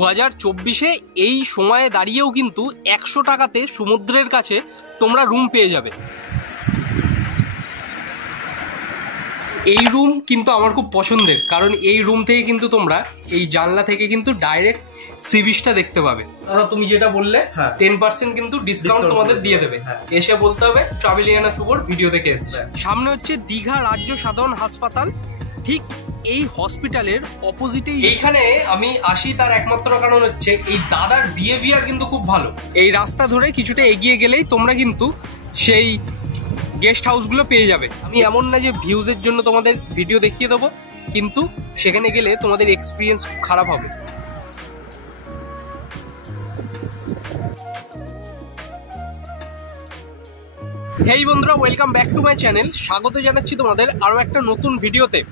2024-এ এই সময়ে দাঁড়িয়েও কিন্তু 100 টাকাতে সমুদ্রের কাছে তোমরা রুম পেয়ে যাবে। এই রুম কিন্তু আমার খুব পছন্দের, কারণ এই রুম থেকে কিন্তু তোমরা এই জানলা থেকে কিন্তু ডাইরেক্ট সি বিচটা দেখতে পাবে। দাদা তুমি যেটা বললে 10% কিন্তু ডিসকাউন্ট তোমাদের দিয়ে দেবে। এসে বলতে হবে ট্রাভেলিয়ানা শুভর ভিডিও দেখে এসেছে। সামনে হচ্ছে দীঘা রাজ্য সাধারণ হাসপাতাল, ঠিক এই হসপিটালের অপোজিটেই এইখানে আমি আসি। তার একমাত্র কারণ হচ্ছে এই দাদার বিহেভিয়ার কিন্তু খুব ভালো। এই রাস্তা ধরে কিছুটা এগিয়ে গেলেই তোমরা কিন্তু সেই গেস্ট হাউসগুলো পেয়ে যাবে। আমি এমন না যে ভিউজের জন্য তোমাদের ভিডিও দেখিয়ে দেবো, কিন্তু সেখানে গেলে তোমাদের এক্সপিরিয়েন্স খুব খারাপ হবে। হেই বন্ধুরা, welcome back to my channel. স্বাগত জানাচ্ছি তোমাদের আরও একটা নতুন ভিডিওতে।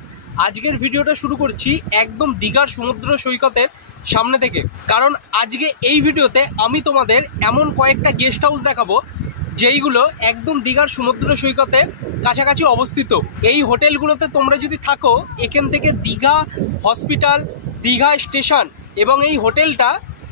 আজকের ভিডিওটা শুরু করছি একদম দীঘার সমুদ্র সৈকতের সামনে থেকে, কারণ আজকে এই ভিডিওতে আমি তোমাদের এমন কয়েকটা গেস্ট হাউস দেখাবো যেইগুলো একদম দীঘার সমুদ্র সৈকতের কাছাকাছি অবস্থিত। এই হোটেলগুলোতে তোমরা যদি থাকো, এখান থেকে দীঘা হসপিটাল, দীঘা স্টেশন এবং এই হোটেলটা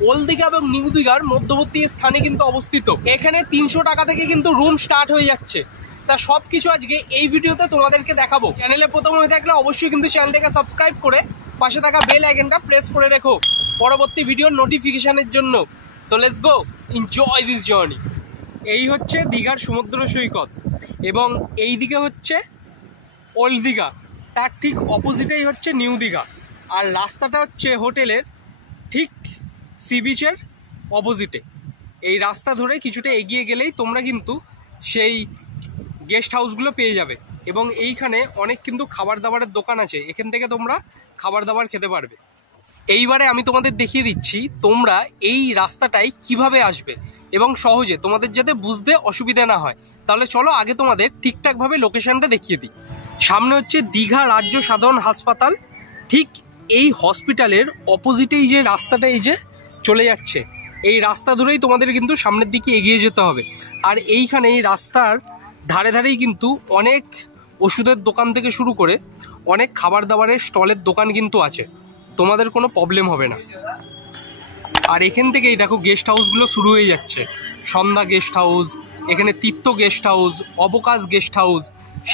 ওল্ড দীঘা এবং নিউ দীঘার মধ্যবর্তী স্থানে কিন্তু অবস্থিত। এখানে 300 টাকা থেকে কিন্তু রুম স্টার্ট হয়ে যাচ্ছে। তা সব কিছু আজকে এই ভিডিওতে তোমাদেরকে দেখাবো। চ্যানেলে প্রথম হয়ে থাকলে অবশ্যই কিন্তু চ্যানেলটাকে সাবস্ক্রাইব করে পাশে থাকা বেল আইকনটা প্রেস করে রেখো পরবর্তী ভিডিওর নোটিফিকেশনের জন্য। So let's go, enjoy this journey. এই হচ্ছে দীঘার সমুদ্র সৈকত এবং এই দিকে হচ্ছে ওল্ড দীঘা, তার ঠিক অপোজিটেই হচ্ছে নিউ দীঘা। আর রাস্তাটা হচ্ছে হোটেলের ঠিক সি বিচের অপোজিটে। এই রাস্তা ধরে কিছুটা এগিয়ে গেলেই তোমরা কিন্তু সেই গেস্ট হাউসগুলো পেয়ে যাবে এবং এইখানে অনেক কিন্তু খাবার দাবারের দোকান আছে। এখান থেকে তোমরা খাবার দাবার খেতে পারবে। এইবারে আমি তোমাদের দেখিয়ে দিচ্ছি তোমরা এই রাস্তাটায় কিভাবে আসবে এবং সহজে, তোমাদের যাতে বুঝতে অসুবিধা না হয়। তাহলে চলো আগে তোমাদের ঠিকঠাকভাবে লোকেশনটা দেখিয়ে দিই। সামনে হচ্ছে দীঘা রাজ্য সাধারণ হাসপাতাল, ঠিক এই হসপিটালের অপোজিটেই যে রাস্তাটা এই যে চলে যাচ্ছে, এই রাস্তা ধরেই তোমাদের কিন্তু সামনের দিকে এগিয়ে যেতে হবে। আর এইখানে এই রাস্তার ধারে ধারেই কিন্তু অনেক ওষুধের দোকান থেকে শুরু করে অনেক খাবার দাবারের স্টলের দোকান কিন্তু আছে, তোমাদের কোনো প্রবলেম হবে না। আর এখান থেকেই দেখো গেস্ট হাউসগুলো শুরু হয়ে যাচ্ছে। সন্ধ্যা গেস্ট হাউস, এখানে তীর্থ গেস্ট হাউস, অবকাশ গেস্ট হাউস,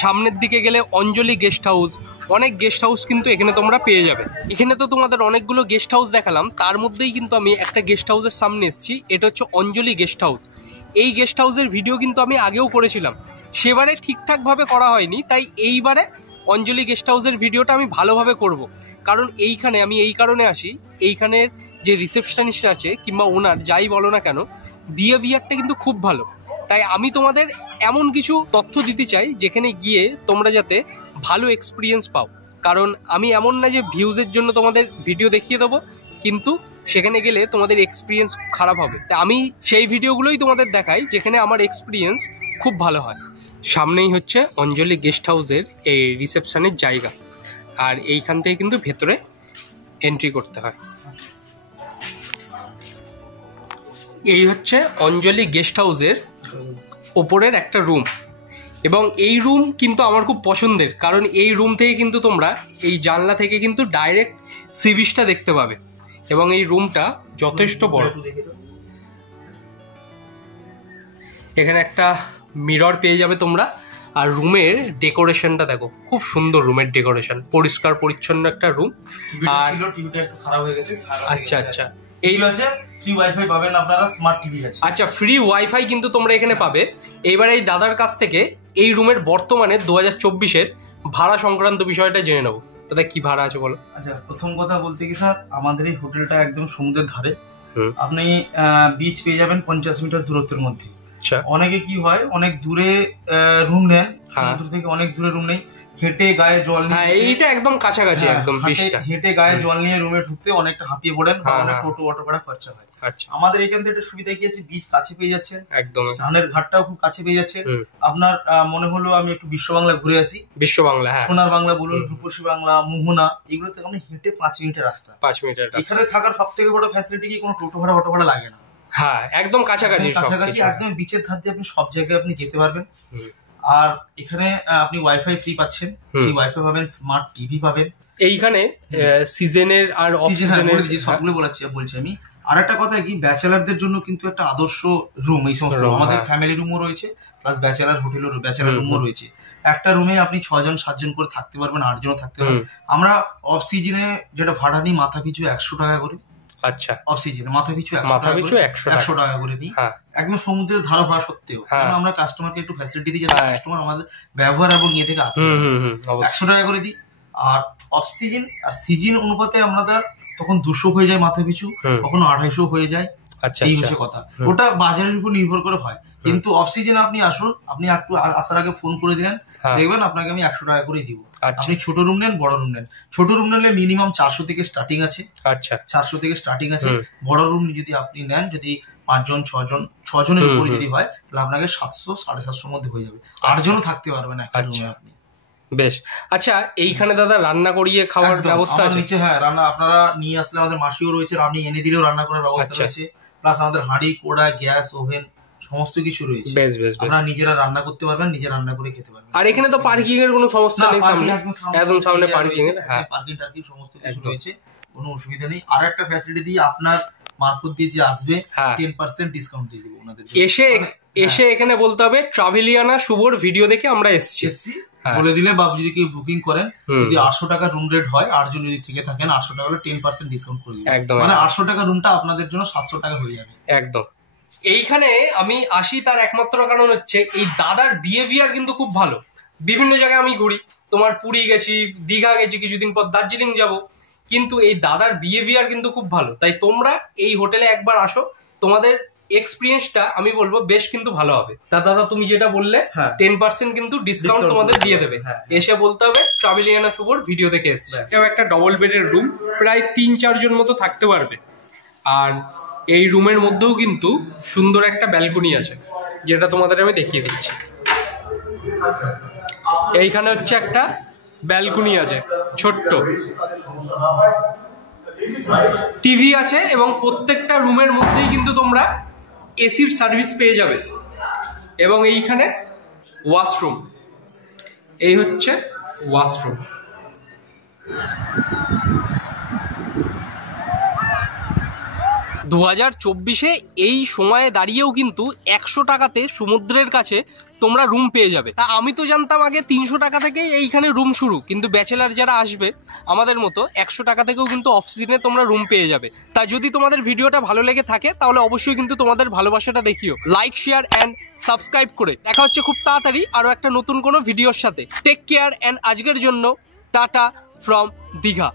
সামনের দিকে গেলে অঞ্জলি গেস্ট হাউস, অনেক গেস্ট হাউস কিন্তু এখানে তোমরা পেয়ে যাবে। এখানে তো তোমাদের অনেকগুলো গেস্ট হাউস দেখালাম, তার মধ্যেই কিন্তু আমি একটা গেস্ট হাউসের সামনে এসেছি। এটা হচ্ছে অঞ্জলি গেস্ট হাউস। এই গেস্ট হাউসের ভিডিও কিন্তু আমি আগেও করেছিলাম, সেবারে ঠিকঠাকভাবে করা হয়নি, তাই এইবারে অঞ্জলি গেস্ট হাউসের ভিডিওটা আমি ভালোভাবে করব। কারণ এইখানে আমি এই কারণে আসি, এইখানের যে রিসেপশনিস্ট আছে কিংবা ওনার যাই বলো না কেন, বিহেভিয়ারটা কিন্তু খুব ভালো। তাই আমি তোমাদের এমন কিছু তথ্য দিতে চাই যেখানে গিয়ে তোমরা যাতে ভালো এক্সপিরিয়েন্স পাও। কারণ আমি এমন না যে ভিউজের জন্য তোমাদের ভিডিও দেখিয়ে দেবো, কিন্তু সেখানে গেলে তোমাদের এক্সপিরিয়েন্স খারাপ হবে। তাই আমি সেই ভিডিওগুলোই তোমাদের দেখাই যেখানে আমার এক্সপিরিয়েন্স খুব ভালো হয়। সামনেই হচ্ছে অঞ্জলি গেস্ট হাউসের এই রিসেপশনের জায়গা, আর এইখান থেকে কিন্তু ভেতরে এন্ট্রি করতে হয়। এই হচ্ছে অঞ্জলি গেস্ট হাউসের ওপরের একটা রুম এবং এই রুম কিন্তু আমার খুব পছন্দের, কারণ এই রুম থেকে কিন্তু তোমরা এই জানলা থেকে কিন্তু ডাইরেক্ট সি বিচটা দেখতে পাবে এবং এই রুমটা যথেষ্ট বড়। এখানে একটা মিরর পেয়ে যাবে তোমরা। আর রুমের ডেকোরেশনটা দেখো, খুব সুন্দর রুমের ডেকোরেশন, পরিষ্কার পরিচ্ছন্ন একটা রুম। আর টিভিটা একটু খারাপ হয়ে গেছে। আচ্ছা আচ্ছা, এই আছে ফ্রি ওয়াইফাই পাবেন আপনারা, স্মার্ট টিভি আছে। আচ্ছা, ফ্রি ওয়াইফাই কিন্তু তোমরা এখানে পাবে। এইবার এই দাদার কাছ থেকে এই রুমের বর্তমানে 2024-এর ভাড়া সংক্রান্ত বিষয়টা জেনে নেবো। দাদা কি ভাড়া আছে বলো। আচ্ছা, প্রথম কথা বলতে কি স্যার, আমাদের এই হোটেলটা একদম সমুদ্রের ধারে। আপনি বিচ পেয়ে যাবেন 50 মিটার দূরত্বের মধ্যে। অনেকে কি হয়, অনেক দূরে রুম নেন, সমুদ্র থেকে অনেক দূরে রুম নেই, হেঁটে গায়ে জল নিয়ে, এইটা একদম কাছাকাছি, একদম হেঁটে গায়ে জল নিয়ে রুমে ঢুকতে অনেকটা হাঁপিয়ে পড়েন, অনেক টোটো অটো ভাড়া খরচা হয়। আমাদের এখান থেকে একটা সুবিধা কি আছে, বিচ কাছে পেয়ে যাচ্ছেন, একদম স্নানের ঘাটটাও খুব কাছে পেয়ে যাচ্ছে। আপনার মনে হলো আমি একটু বিশ্ব বাংলা ঘুরে আসি, বিশ্ব বাংলা, সোনার বাংলা বলুন, রূপসী বাংলা, মোহনা, এগুলো থেকে আপনি হেঁটে 5 মিনিটের রাস্তা। 5 মিনিটের এখানে থাকার সব থেকে বড় ফ্যাসিলিটি কি, কোনো টোটো ভাড়া অটো ভাড়া লাগে না। হ্যাঁ, একদম কাছাকাছি, একদম বিচের ধার দিয়ে আপনি সব জায়গায় আপনি যেতে পারবেন। আর এখানে আপনি ওয়াইফাই ফ্রি পাচ্ছেন, ওয়াইফাই পাবেন, স্মার্ট টিভি পাবেন, এইখানে সিজনের আর অফ সিজনের সবগুলো বলছি আমি। আর একটা কথা কি, ব্যাচেলারদের জন্য কিন্তু একটা আদর্শ রুম এই সমস্ত। আমাদের ফ্যামিলি রুমও রয়েছে, প্লাস ব্যাচেলার হোটেলও ব্যাচেলার রুমও রয়েছে। একটা রুমে আপনি 6 জন 7 জন করে থাকতে পারবেন, 8 জনও থাকতে পারবেন। আমরা অফ সিজনে যেটা ভাড়া নিই মাথা পিছু 100 টাকা করে। আচ্ছা, অফ সিজনে মাথা পিছু 100 টাকা করে নিই, একদম সমুদ্রের ধারা ভাড়া সত্ত্বেও। কারণ আমরা কাস্টমারকে একটু ফ্যাসিলিটি দিই যাতে কাস্টমার আমাদের ব্যবহার এবং ইয়ে থেকে আসে। 100 টাকা করে দিই। আর অফ সিজন আর সিজন অনুপাতে আমাদের তখন 200 হয়ে যায় মাথা পিছু, কখনো 250 হয়ে যায়। এই হচ্ছে কথা, ওটা বাজারের উপর নির্ভর করে হয়। কিন্তু অফ সিজনে আপনি আসুন, আপনি একটু আসার আগে ফোন করে দিলেন, দেখবেন আপনাকে আমি 100 টাকা করে দিব। আপনি ছোট রুম নেন বড় রুম নেন, ছোট রুম নিলে মিনিমাম 400 থেকে স্টার্টিং আছে। আচ্ছা, 400 থেকে স্টার্টিং আছে। বড় রুম যদি আপনি নেন, যদি 5 জন 6 জনের উপরে যদি হয়, তাহলে আপনাকে 700 750 মধ্যে হয়ে যাবে। 8 জনও থাকতে পারবেন একটা রুমে আপনি। বেশ। আচ্ছা, এইখানে দাদা রান্না করিয়ে খাওয়ার ব্যবস্থা আছে নিচে? হ্যাঁ, রান্না আপনারা নিয়ে আসলে আমাদের মাসিও রয়েছে, আপনি এনে দিলেও রান্না করার ব্যবস্থা রয়েছে। প্লাস আমাদের হাঁড়ি কোড়া গ্যাস ওভেন সমস্ত কিছু রয়েছে। বেশ বেশ, আপনারা নিজেরা রান্না করতে পারবেন, নিজে রান্না করে খেতে পারবেন। আর এখানে তো পার্কিং এর কোনো সমস্যা নেই, সামনে একদম সামনে পার্কিং এর, হ্যাঁ পার্কিং টার্কিং সমস্ত কিছু রয়েছে, কোনো অসুবিধা নেই। আর একটা ফ্যাসিলিটি দিয়ে আপনার মারফত দিয়ে যে আসবে 10% ডিসকাউন্ট দিয়ে দেবো ওনাদের। এসে এখানে বলতে হবে ট্রাভেলিয়ানা শুভর ভিডিও দেখে আমরা এসেছি বলে দিলে, বা যদি কেউ বুকিং করেন, যদি 800 টাকা রুম রেট হয়, 8 জন যদি থেকে থাকেন, 800 টাকা হলে 10% ডিসকাউন্ট করে দিবে। একদম, মানে 800 টাকা রুমটা আপনাদের জন্য 700 টাকা হয়ে যাবে। একদম। এইখানে আমি আসি তার একমাত্র কারণ হচ্ছে এই দাদার বিহেভিয়ার কিন্তু খুব ভালো। বিভিন্ন জায়গায় আমি ঘুরি, তোমার পুরী গেছি, দীঘা গেছি, কিছুদিন পর দার্জিলিং যাব, কিন্তু এই দাদার বিহেভিয়ার কিন্তু খুব ভালো। তাই তোমরা এই হোটেলে একবার আসো, তোমাদের এক্সপিরিয়েন্সটা আমি বলবো বেশ কিন্তু ভালো হবে। দাদা তুমি যেটা বললে 10% কিন্তু ডিসকাউন্ট তোমাদের দিয়ে দেবে। এসে বলতে হবে ট্রাভেলিয়ানা শুভর ভিডিও দেখে এসেছে। একটা ডবল বেডের রুম, প্রায় 3-4 জন মতো থাকতে পারবে। আর এই রুমের মধ্যেও কিন্তু সুন্দর একটা ব্যালকনি আছে, যেটা তোমাদের আমি দেখিয়ে দিচ্ছি। এইখানে হচ্ছে একটা ব্যালকনি আছে, ছোট্ট টিভি আছে, এবং প্রত্যেকটা রুমের মধ্যেই কিন্তু তোমরা এসির সার্ভিস পেয়ে যাবে। এবং এইখানে ওয়াশরুম, এই হচ্ছে ওয়াশরুম। দু 2024-এ এই সময়ে দাঁড়িয়েও কিন্তু 100 টাকাতে সমুদ্রের কাছে তোমরা রুম পেয়ে যাবে। তা আমি তো জানতাম আগে 300 টাকা থেকে এইখানে রুম শুরু, কিন্তু ব্যাচেলার যারা আসবে আমাদের মতো 100 টাকা থেকেও কিন্তু অফ সিজনে তোমরা রুম পেয়ে যাবে। তা যদি তোমাদের ভিডিওটা ভালো লেগে থাকে, তাহলে অবশ্যই কিন্তু তোমাদের ভালোবাসাটা দেখিও, লাইক শেয়ার অ্যান্ড সাবস্ক্রাইব করে। দেখা হচ্ছে খুব তাড়াতাড়ি আরও একটা নতুন কোনো ভিডিওর সাথে। টেক কেয়ার অ্যান্ড আজকের জন্য টাটা ফ্রম দীঘা।